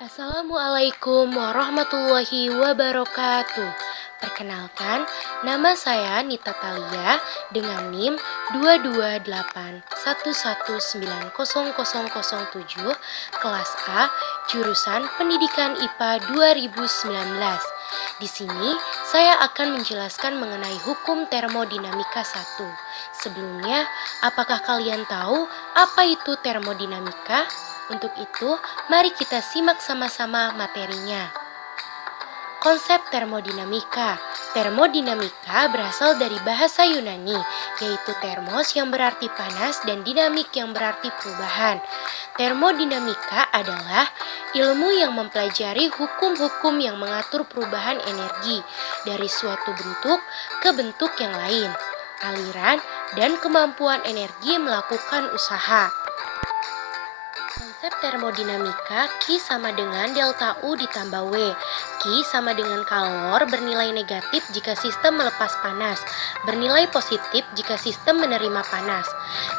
Assalamualaikum warahmatullahi wabarakatuh. Perkenalkan, nama saya Nita Talia dengan NIM 22811900007, kelas A, jurusan Pendidikan IPA 2019. Di sini saya akan menjelaskan mengenai hukum termodinamika 1. Sebelumnya, apakah kalian tahu apa itu termodinamika? Untuk itu, mari kita simak sama-sama materinya. Konsep termodinamika. Termodinamika berasal dari bahasa Yunani, yaitu termos yang berarti panas dan dinamik yang berarti perubahan. Termodinamika adalah ilmu yang mempelajari hukum-hukum yang mengatur perubahan energi dari suatu bentuk ke bentuk yang lain, aliran, dan kemampuan energi melakukan usaha. Konsep termodinamika, Q sama dengan delta U ditambah W. Q sama dengan kalor bernilai negatif jika sistem melepas panas, bernilai positif jika sistem menerima panas.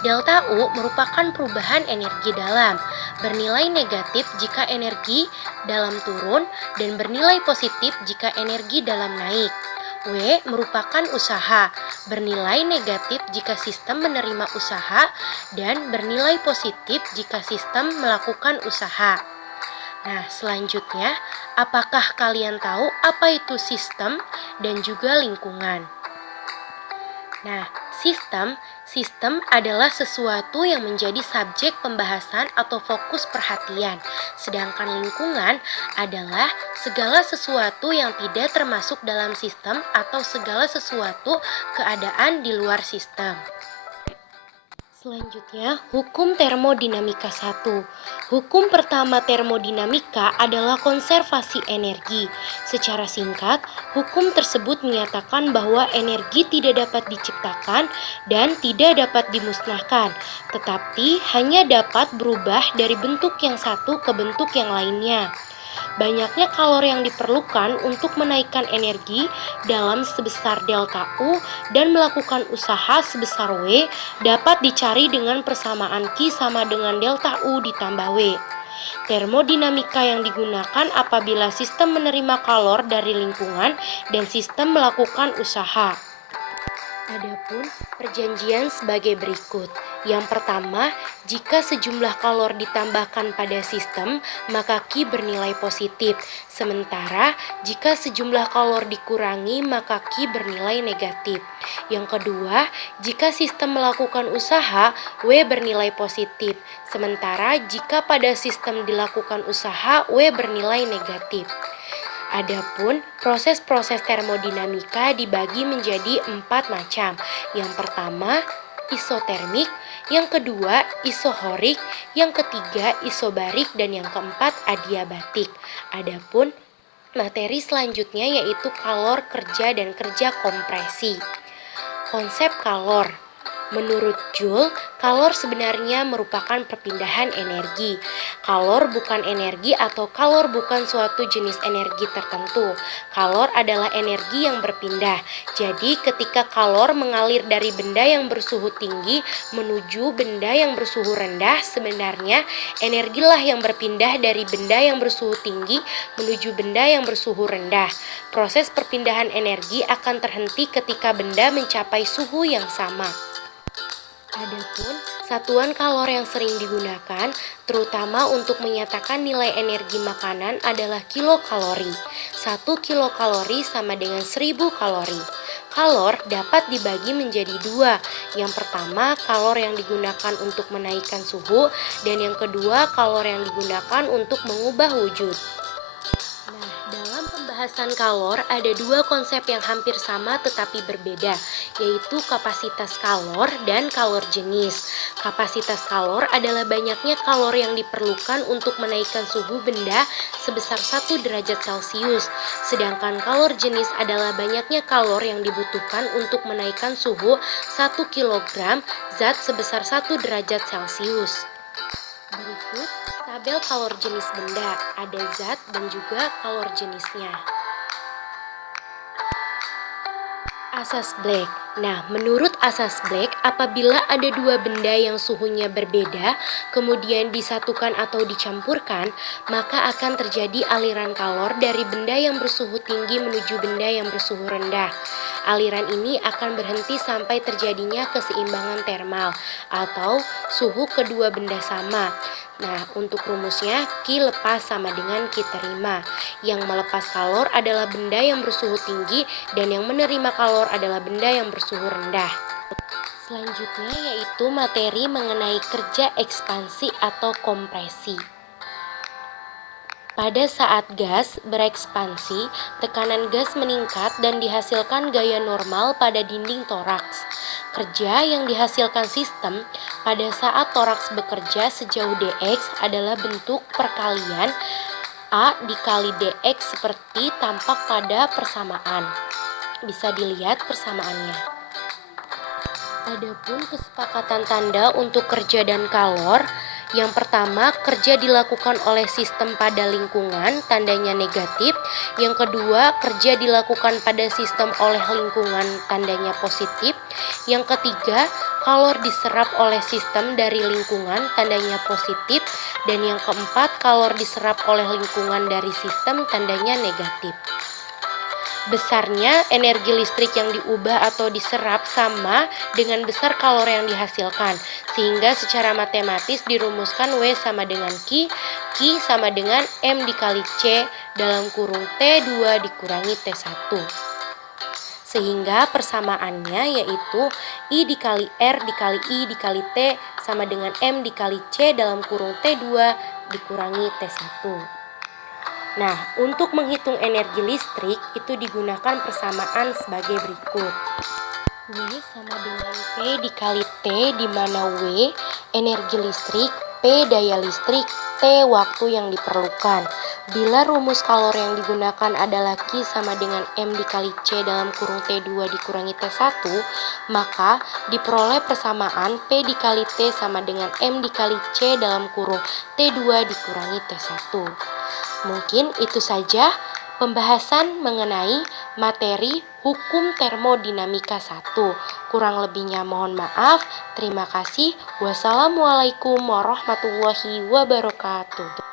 Delta U merupakan perubahan energi dalam, bernilai negatif jika energi dalam turun, dan bernilai positif jika energi dalam naik. W merupakan usaha, bernilai negatif jika sistem menerima usaha dan bernilai positif jika sistem melakukan usaha. Nah, selanjutnya, apakah kalian tahu apa itu sistem dan juga lingkungan? Nah, sistem adalah sesuatu yang menjadi subjek pembahasan atau fokus perhatian. Sedangkan lingkungan adalah segala sesuatu yang tidak termasuk dalam sistem atau segala sesuatu keadaan di luar sistem. Selanjutnya, hukum termodinamika 1. Hukum pertama termodinamika adalah konservasi energi. Secara singkat, hukum tersebut menyatakan bahwa energi tidak dapat diciptakan dan tidak dapat dimusnahkan, tetapi hanya dapat berubah dari bentuk yang satu ke bentuk yang lainnya. Banyaknya kalori yang diperlukan untuk menaikkan energi dalam sebesar delta U dan melakukan usaha sebesar W dapat dicari dengan persamaan Q sama dengan delta U ditambah W. Termodinamika yang digunakan apabila sistem menerima kalor dari lingkungan dan sistem melakukan usaha. Adapun perjanjian sebagai berikut. Yang pertama, jika sejumlah kalor ditambahkan pada sistem, maka Q bernilai positif. Sementara, jika sejumlah kalor dikurangi, maka Q bernilai negatif. Yang kedua, jika sistem melakukan usaha, W bernilai positif. Sementara, jika pada sistem dilakukan usaha, W bernilai negatif. Adapun proses-proses termodinamika dibagi menjadi 4 macam. Yang pertama, isotermik, yang kedua isohorik, yang ketiga isobarik, dan yang keempat adiabatik. Adapun materi selanjutnya yaitu kalor kerja dan kerja kompresi. Konsep kalor. Menurut Joule, kalor sebenarnya merupakan perpindahan energi. Kalor bukan energi atau kalor bukan suatu jenis energi tertentu. Kalor adalah energi yang berpindah. Jadi ketika kalor mengalir dari benda yang bersuhu tinggi menuju benda yang bersuhu rendah, sebenarnya energilah yang berpindah dari benda yang bersuhu tinggi menuju benda yang bersuhu rendah. Proses perpindahan energi akan terhenti ketika benda mencapai suhu yang sama. Adapun satuan kalor yang sering digunakan, terutama untuk menyatakan nilai energi makanan adalah kilokalori. 1 kilokalori sama dengan 1000 kalori. Kalor dapat dibagi menjadi dua. Yang pertama, kalor yang digunakan untuk menaikkan suhu, dan yang kedua, kalor yang digunakan untuk mengubah wujud. Nah, dalam pembahasan kalor ada dua konsep yang hampir sama tetapi berbeda, yaitu kapasitas kalor dan kalor jenis. Kapasitas kalor adalah banyaknya kalor yang diperlukan untuk menaikkan suhu benda sebesar 1 derajat Celcius, sedangkan kalor jenis adalah banyaknya kalor yang dibutuhkan untuk menaikkan suhu 1 kg zat sebesar 1 derajat Celcius. Berikut tabel kalor jenis benda, ada zat dan juga kalor jenisnya. Asas Black. Nah, menurut asas Black, apabila ada dua benda yang suhunya berbeda, kemudian disatukan atau dicampurkan, maka akan terjadi aliran kalor dari benda yang bersuhu tinggi menuju benda yang bersuhu rendah. Aliran ini akan berhenti sampai terjadinya keseimbangan termal atau suhu kedua benda sama. Nah, untuk rumusnya, Q lepas sama dengan Q terima. Yang melepas kalor adalah benda yang bersuhu tinggi dan yang menerima kalor adalah benda yang bersuhu rendah. Selanjutnya yaitu materi mengenai kerja ekspansi atau kompresi. Pada saat gas berekspansi, tekanan gas meningkat dan dihasilkan gaya normal pada dinding toraks. Kerja yang dihasilkan sistem pada saat toraks bekerja sejauh dx adalah bentuk perkalian A dikali dx seperti tampak pada persamaan. Bisa dilihat persamaannya. Adapun kesepakatan tanda untuk kerja dan kalor, yang pertama, kerja dilakukan oleh sistem pada lingkungan, tandanya negatif. Yang kedua, kerja dilakukan pada sistem oleh lingkungan, tandanya positif. Yang ketiga, kalor diserap oleh sistem dari lingkungan, tandanya positif. Dan yang keempat, kalor diserap oleh lingkungan dari sistem, tandanya negatif. Besarnya energi listrik yang diubah atau diserap sama dengan besar kalor yang dihasilkan, sehingga secara matematis dirumuskan W sama dengan Q sama dengan M dikali C dalam kurung T2 dikurangi T1. Sehingga persamaannya yaitu I dikali R dikali I dikali T sama dengan M dikali C dalam kurung T2 dikurangi T1. Nah, untuk menghitung energi listrik itu digunakan persamaan sebagai berikut. W sama dengan P dikali T, di mana W energi listrik, P daya listrik, T waktu yang diperlukan. Bila rumus kalor yang digunakan adalah Q sama dengan M dikali C dalam kurung T2 dikurangi T1, maka diperoleh persamaan P dikali T sama dengan M dikali C dalam kurung T2 dikurangi T1. Mungkin itu saja pembahasan mengenai materi hukum termodinamika 1. Kurang lebihnya mohon maaf. Terima kasih. Wassalamualaikum warahmatullahi wabarakatuh.